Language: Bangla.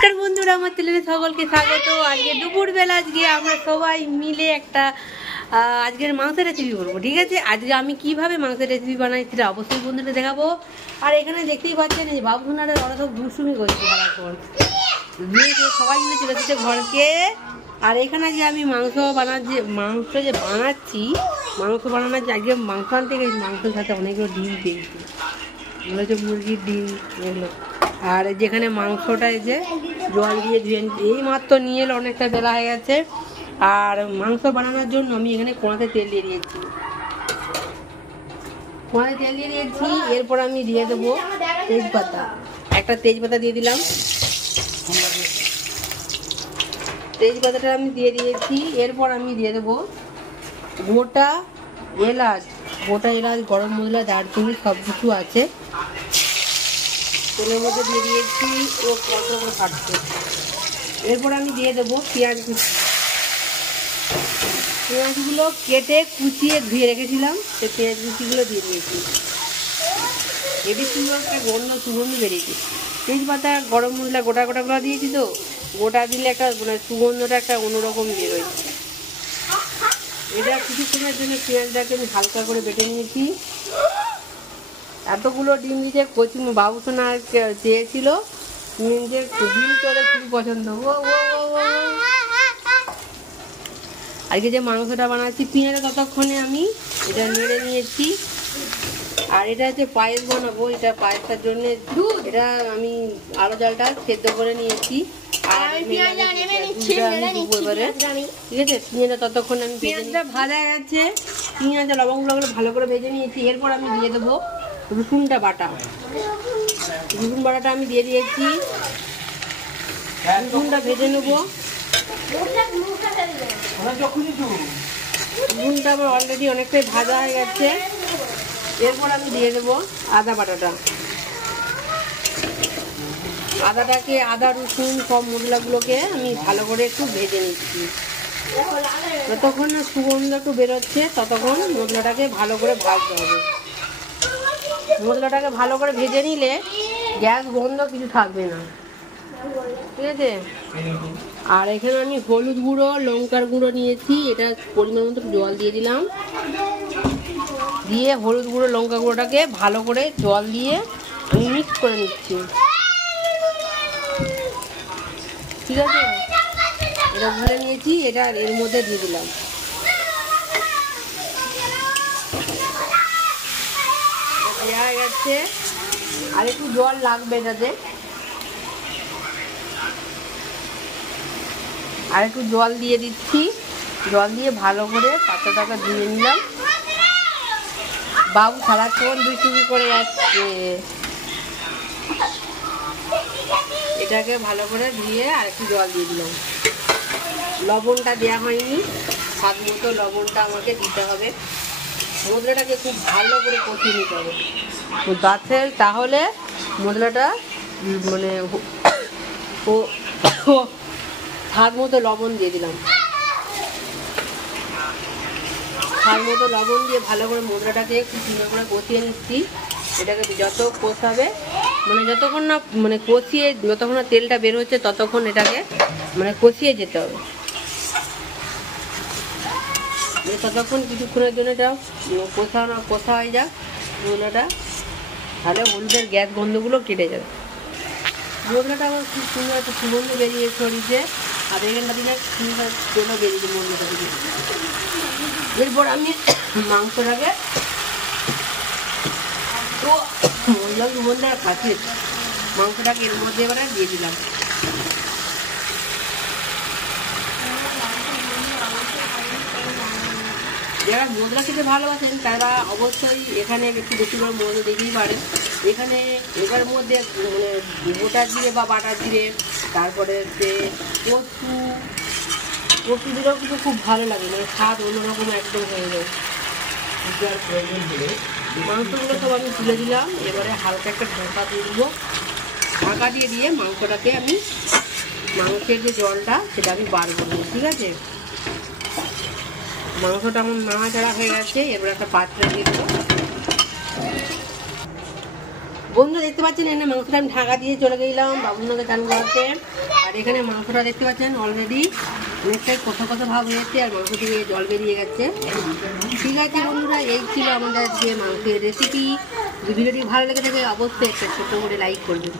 নমস্কার বন্ধুরা, আমার চ্যানেলে সকলকে স্বাগত। আজকে দুপুরবেলা আজকে আমরা সবাই মিলে একটা আজকের মাংসের রেসিপি করবো, ঠিক আছে? আজকে আমি কিভাবে মাংসের রেসিপি বানাই সেটা অবশ্যই বন্ধুরা দেখাবো। আর এখানে দেখতেই পাচ্ছেন এই বাবু সোনারা ওরা সব দুষ্টুমি করছে সারাক্ষণ, সবাই মিলে চলে এসেছে ঘরকে। আর এখানে যে আমি মাংস বানাচ্ছি, মাংস বানানোর আজকে মাংস আনতে গেছি, মাংসের সাথে অনেকগুলো ডিম পেয়েছি, এগুলো হচ্ছে মুরগির ডিম এগুলো। আর যেখানে মাংসটা এই যে জল দিয়ে ধুয়ে এই মাত্র নিয়ে এলো, অনেকটা বেলা হয়ে গেছে। আর মাংস বানানোর জন্য আমি এখানে কড়াতে তেল দিয়ে দিয়েছি, এরপর আমি দিয়ে দেবো তেজপাতা, একটা তেজপাতা দিয়ে দিলাম। তেজপাতাটা আমি দিয়ে দিয়েছি। এরপর আমি দিয়ে দেবো গোটা এলাচ, গরম মশলা, দারচিনি সব কিছু আছে তেলের মধ্যে দিয়ে দিয়েছি ও কত করে কাটছে। এরপর আমি দিয়ে দেবো পেঁয়াজগুলো কেটে কুচিয়ে ধুয়ে রেখেছিলাম, সেই পেঁয়াজ কুচিগুলো দিয়ে দিয়েছি। এটি সুন্দর একটা সুগন্ধ বেরিয়েছে। তেজপাতা, গরম মশলা গোটাগুলো দিয়েছি, তো গোটা দিলে একটা সুগন্ধটা একটা অন্যরকম বেরোয়। এটা কিছুক্ষণের জন্য পেঁয়াজটাকে আমি হালকা করে বেটে নিয়েছি। এতগুলো ডিম দিতে বাবু সোনা চেয়েছিল, ডিম তোদের খুব পছন্দ। আজকে যে মাংসটা বানাচ্ছি পেঁয়াজটা ততক্ষণে আমি এটা নেড়ে নিয়েছি। আর এটা হচ্ছে পায়েস বানাবো, এটা পায়েসটার জন্য এটা আমি আলু ডালটা সেদ্ধ করে নিয়েছি। আর ঠিক আছে, পেঁয়াজটা ততক্ষণ আমি পেঁয়াজটা ভাজা গেছে, পেঁয়াজটা লবঙ্গগুলো ভালো করে ভেজে নিয়েছি। এরপর আমি দিয়ে দেবো রসুন বাটাটা আমি দিয়ে দিয়েছি। রসুনটা ভেজে নেবো। রসুনটা আমার অলরেডি অনেকটাই ভাজা হয়ে গেছে। এরপর আমি দিয়ে দেবো আদা বাটাটা। আদা রসুন সব মশলাগুলোকে আমি ভালো করে একটু ভেজে নিচ্ছি। যতক্ষণ না সুগন্ধ একটু বেরোচ্ছে ততক্ষণ মশলাটাকে ভালো করে ভাজতে হবে। মশলাটাকে ভালো করে ভেজে নিলে গ্যাস বন্ধ কিছু থাকবে না, ঠিক আছে? আর এখানে আমি হলুদ গুঁড়ো, লঙ্কার গুঁড়ো নিয়েছি, এটা পরিমাণ মতো জল দিয়ে দিলাম। দিয়ে হলুদ গুঁড়ো, লঙ্কা গুঁড়োটাকে ভালো করে জল দিয়ে আমি মিক্স করে নিচ্ছি, ঠিক আছে? এটা ভুলে নিয়েছি, এটা এর মধ্যে দিয়ে দিলাম। দেওয়া গেছে, আর একটু জল লাগবে এটাতে, আর একটু জল দিয়ে দিচ্ছি। জল দিয়ে ভালো করে পাতাটাকে ধুয়ে নিলাম। বাবু সারাক্ষণ দুষ্টুমি করে যাচ্ছে, এটাকে ভালো করে ধুয়ে আর একটু জল দিয়ে দিলাম। লবণটা দেওয়া হয়নি, স্বাদ মতো লবণটা আমাকে দিতে হবে। মশলাটাকে খুব ভালো করে কষিয়ে নিতে হবে, তাহলে মশলাটা মানে স্বাদ মতো লবণ দিয়ে দিলাম। স্বাদ মতো লবণ দিয়ে ভালো করে মশলাটাকে একটু সুন্দর করে কষিয়ে নিচ্ছি। এটাকে যত কষাবে যতক্ষণ না কষিয়ে যতক্ষণ না তেলটা বের হচ্ছে ততক্ষণ এটাকে কষিয়ে যেতে হবে। ততক্ষণ কিছুক্ষণের জন্য এটা কষা হয়ে যাক মশলাটা, তাহলে হলুদের গ্যাস গন্ধগুলো কেটে যাবে। মশলাটা আমার খুব সুন্দর একটা সুগন্ধ বেরিয়ে ছড়িয়েছে। আর এখানটা দিলে সুন্দর তেলও বেরিয়েছে মশলাটা দিকে। এরপর আমি মাংসটাকে মশলা সুগন্ধ কাছে মাংসটাকে এর মধ্যে এবারে দিয়ে দিলাম। যারা মশলা খেতে ভালোবাসেন তারা অবশ্যই এখানে একটু বেশি করে মশলা দিতেই পারেন। এখানে এটার মধ্যে গোটা জিরে বা বাটা জিরে, তারপরে কচু দিলেও কিন্তু খুব ভালো লাগে, স্বাদ অন্যরকম একদম হয়ে যায়। মাংসগুলো সব আমি তুলে দিলাম। এবারে হালকা একটা ঢাকা দিয়ে দেবো। ঢাকা দিয়ে মাংসটাকে আমি মাংসের যে জলটা সেটা আমি বার করবো, ঠিক আছে? মাংসটা আমার নাড়াচাড়া হয়ে গেছে। এবার একটা পাত্রে দিয়ে দেবো। বন্ধুরা দেখতে পাচ্ছেন এখানে মাংসটা আমি ঢাকা দিয়ে চলে গেলাম বাবুনাকে চান করতে। আর এখানে মাংসটা দেখতে পাচ্ছেন অলরেডি অনেকটাই কষা কষা ভাব হয়েছে আর মাংস থেকে জল বেরিয়ে গেছে। ঠিক আছে বন্ধুরা, এই ছিল আমাদের যে মাংসের রেসিপি। যদি ভিডিওটি ভালো লেগে থাকে অবশ্যই একটা ছোটো করে লাইক করবেন।